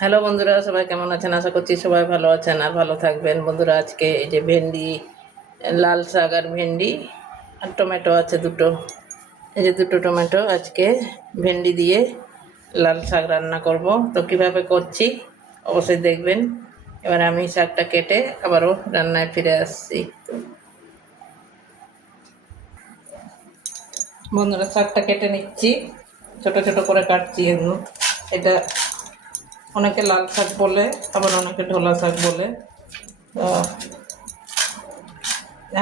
Hello বন্ধুরা, সবাই কেমন আছেন? আশা করছি সবাই ভালো আছেন আর ভালো থাকবেন। বন্ধুরা, আজকে এই যে ভেন্ডি, লাল শাক আর ভেন্ডি আর টমেটো আছে দুটো। এই যে দুটো টমেটো, আজকে ভেন্ডি দিয়ে লাল শাক রান্না করব। তো কিভাবে করছি অবশ্যই দেখবেন। এবার আমি শাকটা কেটে আবারও রান্নায় ফিরে আসছি। বন্ধুরা, শাকটা কেটে নিচ্ছি, ছোট ছোট করে কাটছি এগুলো। এটা অনেকে লাল শাক বলে, আবার অনেকে ঢোলা শাক বলে। তো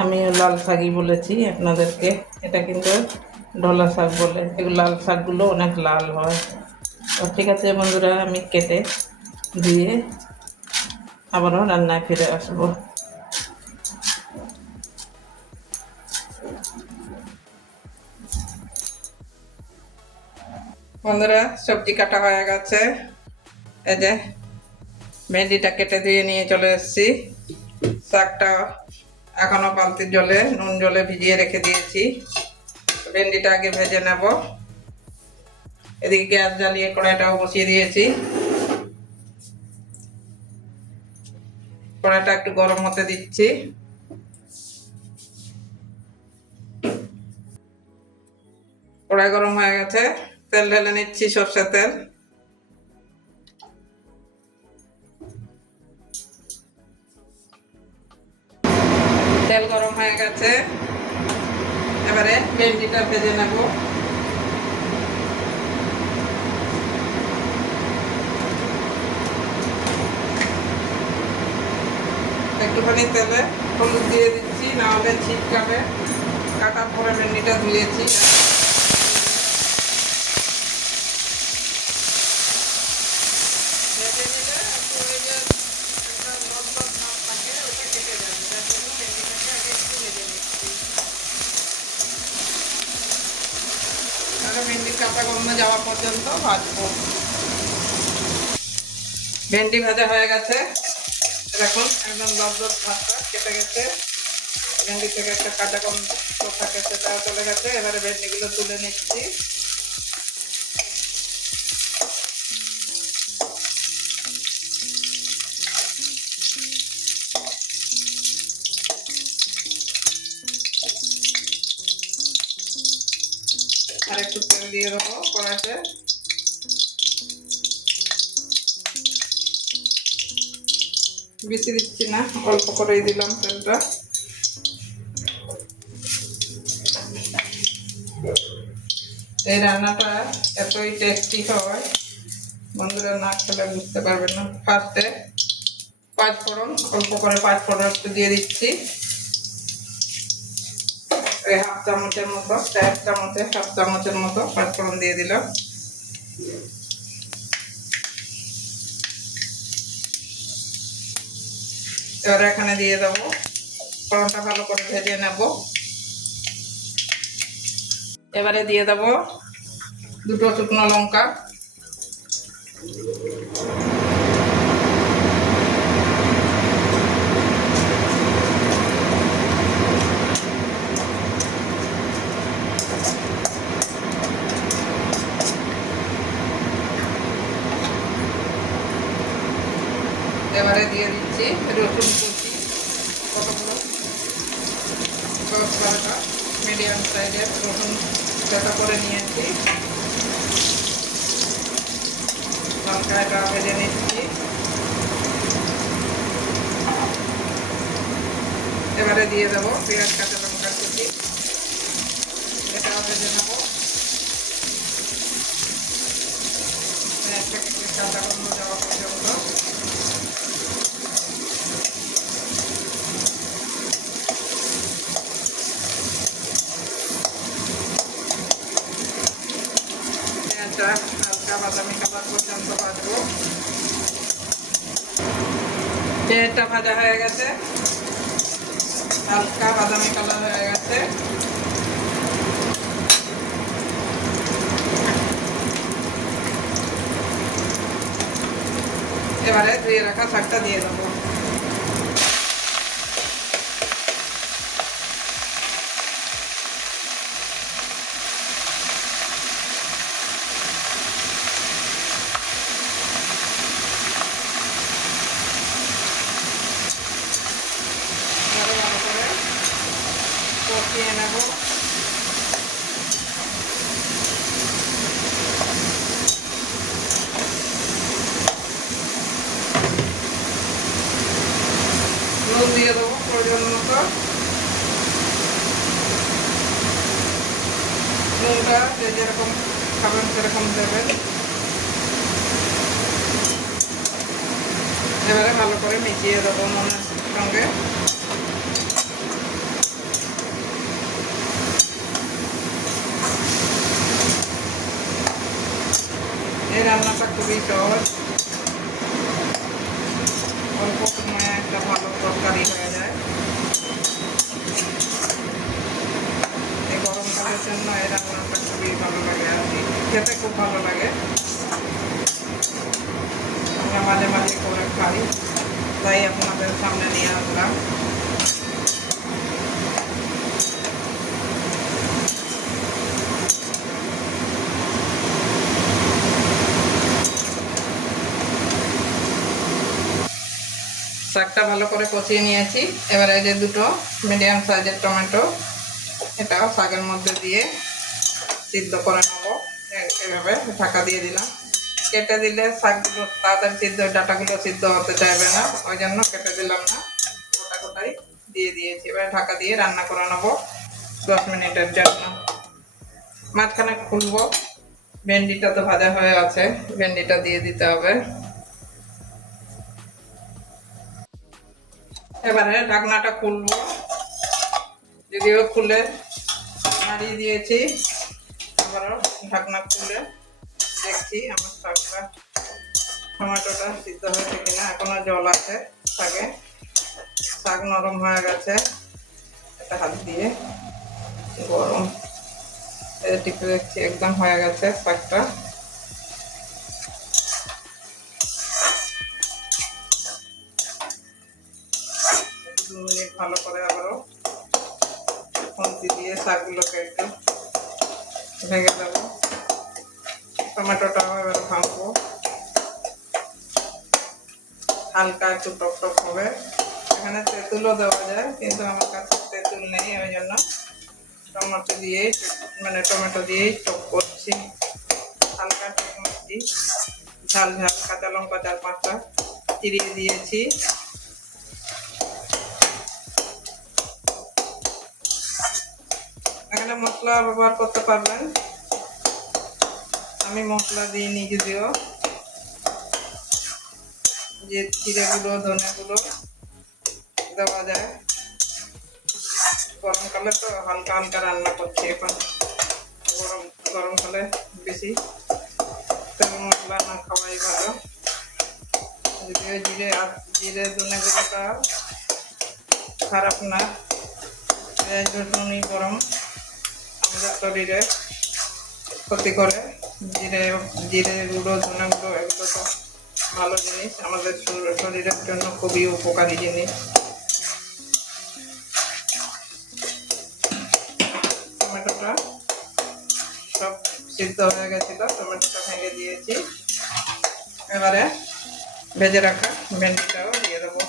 আমি লাল শাকই বলেছি আপনাদেরকে। এটা কিন্তু ঢোলা শাক বলে। এগুলো লাল শাকগুলো অনেক লাল হয়। তো ঠিক আছে বন্ধুরা, আমি কেটে দিয়ে আবারও রান্নায় ফিরে আসবো। বন্ধুরা, সবজি কাটা হয়ে গেছে। এই যে ভেন্ডিটা কেটে দিয়ে নিয়ে চলে এসেছি। শাকটা এখনো বালতির জলে নুন জলে ভিজিয়ে রেখে দিয়েছি। ভেন্ডিটা আগে ভেজে নেব। এদিকে গ্যাস জ্বালিয়ে কড়াইটাও বসিয়ে দিয়েছি। কড়াইটা একটু গরম হতে দিচ্ছি। কড়াই গরম হয়ে গেছে, তেল ঢেলে নিচ্ছি, সর্ষের তেল। তেল গরম হয়ে গেছে, এবারে ভেন্ডিটা ভেজে নেব। একটুখানি তেলে হলুদ দিয়ে দিচ্ছি, না হলে ছিটকাবে। কাটার পরে ভেন্ডিটা ধুয়েছি। ভেজে নিলে একটু ওই যে একটা লম্বা ভাব থাকে, ওটা কেটে যাবে। তার জন্য ভেন্ডিটাকে আগে একটু ভেজে নিচ্ছি। তাহলে ভেন্ডির কাঁচা গন্ধ যাওয়া পর্যন্ত ভাজবো। ভেন্ডি ভাজা হয়ে গেছে, দেখুন একদম লবলব ভাতটা কেটে গেছে। ভেন্ডি থেকে একটা কাঁচা গন্ধ থাকে, সেটাও চলে গেছে। এবারে ভেন্ডিগুলো তুলে নিচ্ছি। আর একটু তেল দিয়ে দেবো কড়াইতে। বেশি দিচ্ছি না, অল্প করেই দিলাম তেলটা। এই রান্নাটা এতই টেস্টি হয়, বন্ধুরা না খেলে বুঝতে পারবেন না। ফার্স্টে পাঁচফোড়ন, অল্প করে পাঁচফোড়ন একটু দিয়ে দিচ্ছি। হাফ চামচের মতো, হাফ চামচের মতো পাঁচফোড়ন দিয়ে দিলাম। এবারে এখানে দিয়ে দেবো, ফোড়নটা ভালো করে ভেজে নেব। এবারে দিয়ে দেবো দুটো শুকনো লঙ্কা। এবারে দিয়ে দিচ্ছি রসুন কুচি, কতগুলো 10-12টা মিডিয়াম সাইজের রসুন কাটা করে নিয়েছি। লঙ্কাটা ভেজে নিচ্ছি। এবারে দিয়ে দেবো পেঁয়াজ, কাঁচা লঙ্কা কুচি, এটাও ভেজে নেবো। পেঁয়াজটাকে একটু কাঁচা গন্ধ যাওয়া পর্যন্ত। পেঁয়াজটা হালকা বাদামি কালার পর্যন্ত ভাজবো। পেঁয়াজটা ভাজা হয়ে গেছে, হালকা বাদামি কালার হয়ে গেছে। এবারে ধুয়ে রাখা শাকটা দিয়ে দেবো। দিয়ে দেবো প্রয়োজন মতো। নুনটা যে যেরকম খাবেন সেরকম দেবেন। এবারে ভালো করে মিশিয়ে দেবো নুনের সঙ্গে। এই রান্নাটা খুবই সহজ, অল্প সময়ে একটা ভালো তরকারি হয়ে যায়। এই গরমকালের জন্য এই রান্নাটা খুবই ভালো লাগে আর কি, খেতে খুব ভালো লাগে। আমরা মাঝে মাঝে করে খাই, তাই আপনাদের সামনে নিয়ে আসলাম। শাকটা ভালো করে কষিয়ে নিয়েছি। এবারে এই যে দুটো মিডিয়াম সাইজের টমেটো, এটাও শাকের মধ্যে দিয়ে সিদ্ধ করে নেবো। এভাবে ঢাকা দিয়ে দিলাম। কেটে দিলে শাকগুলো তাড়াতাড়ি সিদ্ধ, ডাঁটাগুলো সিদ্ধ হতে চাইবে না, ওই জন্য কেটে দিলাম না, গোটা গোটাই দিয়ে দিয়েছি। এবার ঢাকা দিয়ে রান্না করে নেবো 10 মিনিটের জন্য। মাঝখানে খুলবো, ভেন্ডিটা তো ভাজা হয়ে আছে, ভেন্ডিটা দিয়ে দিতে হবে। এবারে ঢাকনাটা খুলবো, যদিও খুলে নাড়িয়ে দিয়েছি, আবারও ঢাকনা খুলে দেখছি আমার শাকটা, টমেটোটা সিদ্ধ হয়েছে কিনা। এখনো জল আছে শাকে, শাক নরম হয়ে গেছে। এটা হাত দিয়ে গরম টিপে দেখছি, একদম হয়ে গেছে শাকটা। 2 মিনিট ভালো করে আবারও খুন্তি দিয়ে শাকগুলোকে একটু ভেঙে দেবো। টমেটোটাও এবার ভাঙবো, হালকা একটু টক টক হবে। এখানে তেঁতুলও দেওয়া যায়, কিন্তু আমার কাছে তেঁতুল নেই, ওই জন্য টমেটো দিয়েই টমেটো দিয়েই টক করছি। হালকা টক মিষ্টি, ঝাল ঝাল, কাঁচা লঙ্কা 4-5টা চিরিয়ে দিয়েছি। এখানে মশলা ব্যবহার করতে পারবেন, আমি মশলা দিইনি, যদিও যে জিরে গুঁড়ো, ধনে গুঁড়ো দেওয়া যায়। গরমকালে তো হালকা হালকা রান্না করছি এখন, গরমকালে বেশি তেল মশলা না খাওয়াই ভালো। যদিও জিরে ধনে গুঁড়োটা খারাপ না, পেঁয়াজ রসুনই গরম আমাদের শরীরে ক্ষতি করে। জিরে গুঁড়ো, ধনে গুঁড়ো এগুলো তো ভালো জিনিস, আমাদের শরীরের জন্য খুবই উপকারী জিনিস। টমেটোটা সব সিদ্ধ হয়ে গেছিল, টমেটোটা ভেঙে দিয়েছি। এবারে ভেজে রাখা ভেন্ডিটাও দিয়ে দেবো।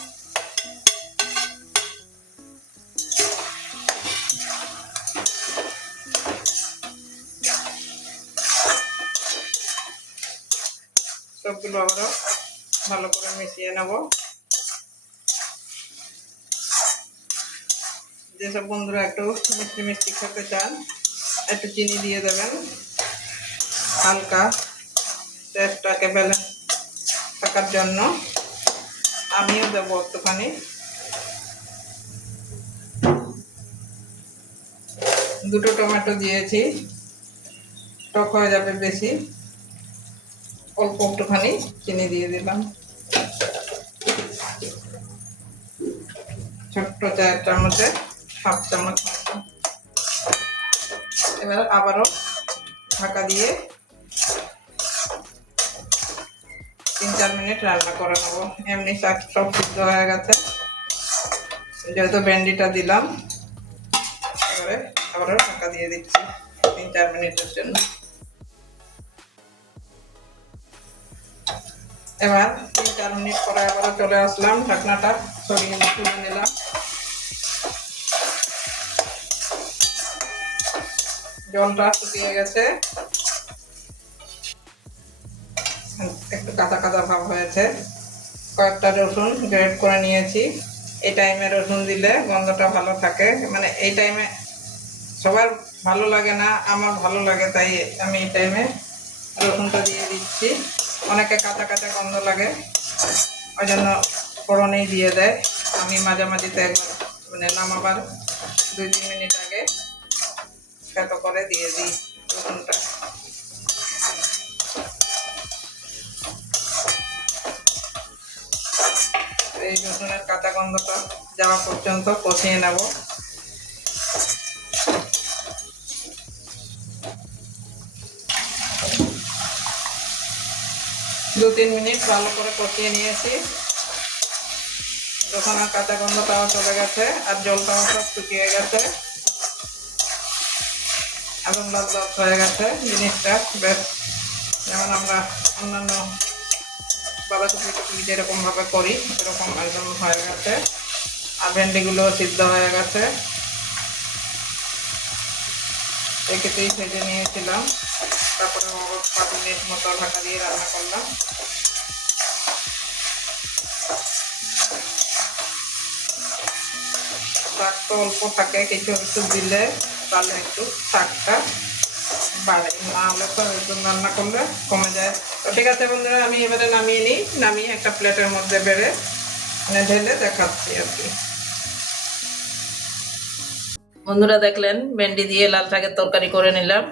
সবগুলো আবারও ভালো করে মিশিয়ে নেব। যেসব বন্ধুরা একটু মিষ্টি মিষ্টি খেতে চান, একটু চিনি দিয়ে দেবেন, হালকা টেস্টটাকে ব্যালেন্স থাকার জন্য। আমিও দেবো একটুখানি। দুটো টমেটো দিয়েছি, টক হয়ে যাবে বেশি, অল্প একটুখানি চিনি দিয়ে দিলাম, ছোট্ট 4 চামচে 1/2 চামচ মতো। এবার আবারও ঢাকা দিয়ে 3-4 মিনিট রান্না করে নেবো। এমনি শাক সব সিদ্ধ হয়ে গেছে, যেহেতু ভেন্ডিটা দিলাম। এবারে আবারও ঢাকা দিয়ে দিচ্ছি 3-4 মিনিটের জন্য। এবার 3-4 মিনিট পরে আবারও চলে আসলাম, ঢাকনাটা সরিয়ে তুলে নিলাম। জলটা শুকিয়ে গেছে, একটু কাঁচা কাঁচা ভাব হয়েছে। কয়েকটা রসুন গ্রেট করে নিয়েছি, এই টাইমে রসুন দিলে গন্ধটা ভালো থাকে, মানে এই টাইমে সবার ভালো লাগে না, আমার ভালো লাগে, তাই আমি এই টাইমে রসুনটা দিয়ে দিচ্ছি। অনেকে কাঁচা কাঁচা গন্ধ লাগে, ওই জন্য ফোড়নেই দিয়ে দেয়। আমি মাঝামাঝিতে একবার মানে নামাবার 2-3 মিনিট আগে থেতো করে দিয়ে দিই রসুনটা। এই রসুনের কাঁচা গন্ধটা যাওয়া পর্যন্ত কষিয়ে নেব। 2-3 মিনিট ভালো করে কষিয়ে নিয়েছি। রসুনের কাঁচা গন্ধটাও চলে গেছে আর জলটাও সব শুকিয়ে গেছে, এবং লাল হয়ে গেছে জিনিসটা। বেশ যেমন আমরা অন্যান্য বাঁধাকপি টুকরি যেরকমভাবে করি এরকম একদম হয়ে গেছে। আর ভেন্ডিগুলো সিদ্ধ হয়ে গেছে, একেতেই ভেজে নিয়েছিলাম। তারপরে 5 মিনিট মতো ঢাকা দিয়ে রান্না করলাম। শাক তো অল্প থাকে, কিছু একটু দিলে তাহলে একটু শাকটা বাড়ে, না হলে তো একটু রান্না করলে কমে যায়। তো ঠিক আছে বন্ধুরা, আমি এবারে নামিয়ে নিই। নামিয়ে একটা প্লেটের মধ্যে বেড়ে মানে ঢেলে দেখাচ্ছি আর কি। বন্ধুরা দেখলেন ভেন্ডি দিয়ে লাল শাকের তরকারি করে নিলাম।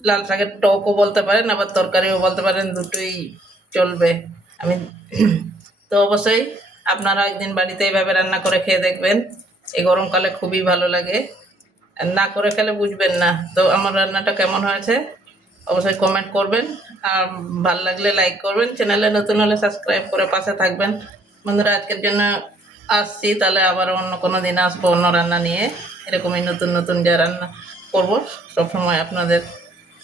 লাল শাকের টকও বলতে পারেন, আবার তরকারিও বলতে পারেন, দুটোই চলবে। আমি তো অবশ্যই আপনারা একদিন বাড়িতে এইভাবে রান্না করে খেয়ে দেখবেন, এই গরমকালে খুবই ভালো লাগে। আর না করে খেলে বুঝবেন না। তো আমার রান্নাটা কেমন হয়েছে অবশ্যই কমেন্ট করবেন, আর ভালো লাগলে লাইক করবেন, চ্যানেলে নতুন হলে সাবস্ক্রাইব করে পাশে থাকবেন। বন্ধুরা আজকের জন্য আসছি, তাহলে আবার অন্য কোনো দিন আসবো অন্য রান্না নিয়ে। এরকমই নতুন নতুন যা রান্না করবো সবসময় আপনাদের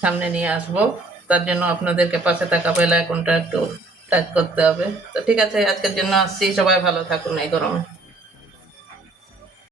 সামনে নিয়ে আসবো। তার জন্য আপনাদেরকে পাশে থাকা বেল আইকনটা একটু টাচ করতে হবে। তো ঠিক আছে, আজকের জন্য আসছি। সবাই ভালো থাকুন এই গরমে।